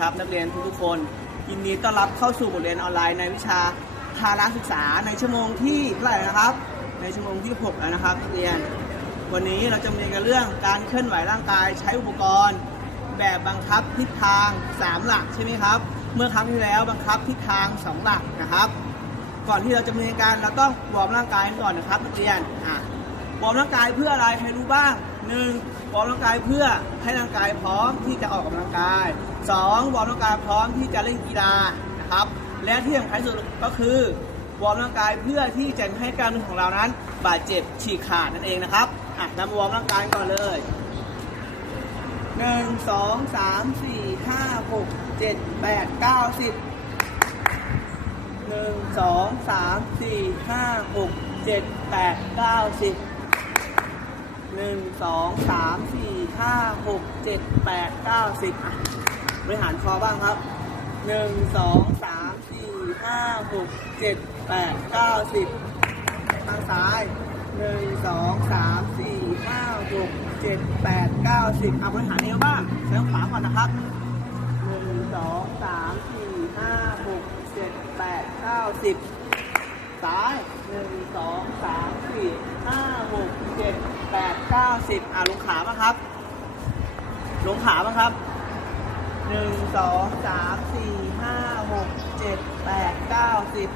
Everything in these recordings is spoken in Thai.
ครับ นักเรียนทุกๆคน ยินดีต้อนรับเข้าสู่บทเรียนออนไลน์ในวิชาภาระศึกษาในชั่วโมงที่เท่าไหร่นะครับ ในชั่วโมงที่ 6 แล้วนะครับนักเรียน วันนี้เราจะเรียนกันเรื่องการเคลื่อนไหวร่างกายใช้อุปกรณ์ แบบบังคับทิศทาง 3 หลักใช่ไหมครับ เมื่อครั้งที่แล้วบังคับทิศทาง 2 หลักนะครับ ก่อนที่เราจะดำเนินการเราต้องวอร์มร่างกายกันก่อนนะครับนักเรียนอะวอร์มร่างกายเพื่ออะไรใครรู้บ้าง หนึ่งวอร์มร่างกายเพื่อให้ร่างกายพร้อมที่จะออกกำลังกายสองวอร์มร่างกายพร้อมที่จะเล่นกีฬานะครับ และที่สำคัญสุดก็คือวอร์มร่างกายเพื่อที่จะให้กล้ามเนื้อของเรานั้น บาดเจ็บฉีกขาดนั่นเองนะครับอะนำมาวอร์มร่างกายก่อนเลยหนึ่งสองสามสี่ห้าหกเจ็ดแปดเก้าสิบหนึ่งสองสามสี่ห้าหกเจ็ดแปดเก้าสิบ หนึ่งสองสามสี่ห้าหกเจ็ดแปดเก้าสิบอะบริหารคอบ้างครับหนึ่งสองสามสี่ห้าหกเจ็ดแปดเก้าสิบทางซ้ายหนึ่งสองสามสี่ห้าหกเจ็ดแปดเก้าสิบเอะบริหารเอวบ้างใช้ขวาก่อนนะครับหนึ่งสองสามสี่ห้าหกเจ็ดแปดเก้าสิบ ซ้ายหนึ่งสองสามสี่ห้าหกเจ็ดแปดเก้าสิบอะลงขาบ้างครับ ลงขาบ้างครับหนึ่งสองสามสี่ห้าหกเจ็ดแปดเก้าสิบ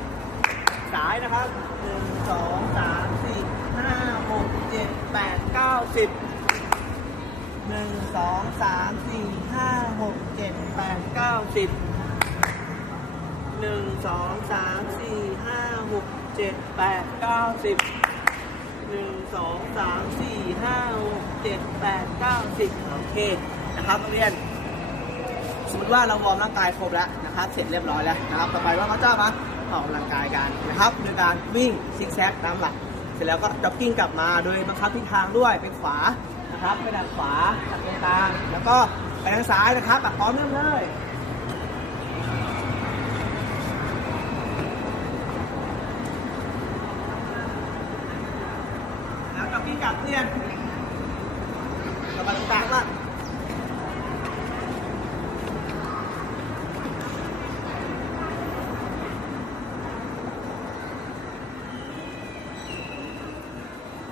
ซ้ายนะครับหนึ่งสองสามสี่ห้าหกเจ็ดแปดเก้าสิบหนึ่งสองสามสี่ห้าหกเจ็ดแปดเก้าสิบหนึ่งสองสามสี่ห้าหก เจ็ดแปดเก้าสิบหนึ่งสองสามสี่ห้าหกเจ็ดแปดเก้าสิบโอเคนะครับนักเรียนสมมติว่าเราวอร์มร่างกายครบแล้วนะครับ เสร็จเรียบร้อยแล้วนะครับต่อไปว่าเขาจะมาออกกำลังกายกันนะครับโดยการวิ่งซิกแซกตามหลัก เสร็จแล้วก็จ็อกกิ้งกลับมาโดยบังคับทิศทางด้วยไปขวานะครับไปด้านขวาตัดตรงกลางแล้วก็ไปทางซ้ายนะครับแบบพร้อมเริ่มเลยแล้วจ็อ กินกับเพื่อนกับมาตรงกลางละ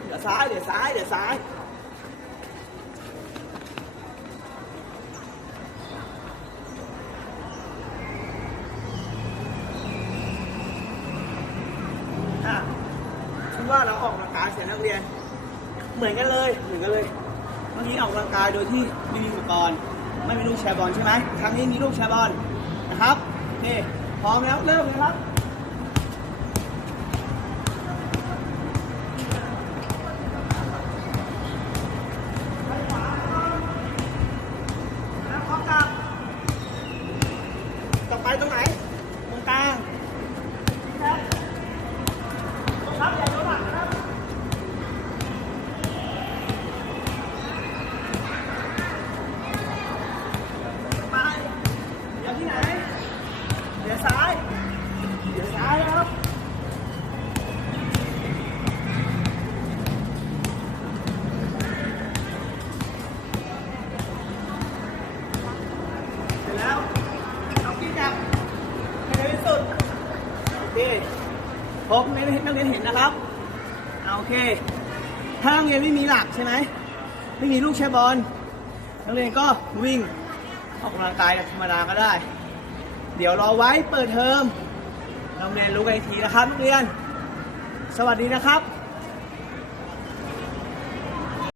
เดี๋ยวซ้าย เดี๋ยวซ้าย เดี๋ยวซ้ายอะคิดว่าเราออกกำลังกายเสร็จนักเรียน เหมือนกันเลยเหมือนกันเลยเมื่อกี้ออกกำลังกายโดยที่ไม่มีอุปกรณ์ ไม่มีลูกแชร์บอลใช่ไหมครั้งนี้มีลูกแชร์บอลนะครับนี่พร้อมแล้วเริ่มเลยครับแล้วข้อมกับต่อไปตรงไหน ผมนักเรียนนักเรียนเห็นนะครับเอาโอเค ถ้านักเรียนไม่มีหลักใช่ไหมไม่มีลูกแชร์บอลนักเรียนก็วิ่งออกกำลังกายธรรมดาก็ได้ เดี๋ยวรอไว้เปิดเทอมนักเรียนรู้กันอีกทีนะครับนักเรียน สวัสดีนะครับ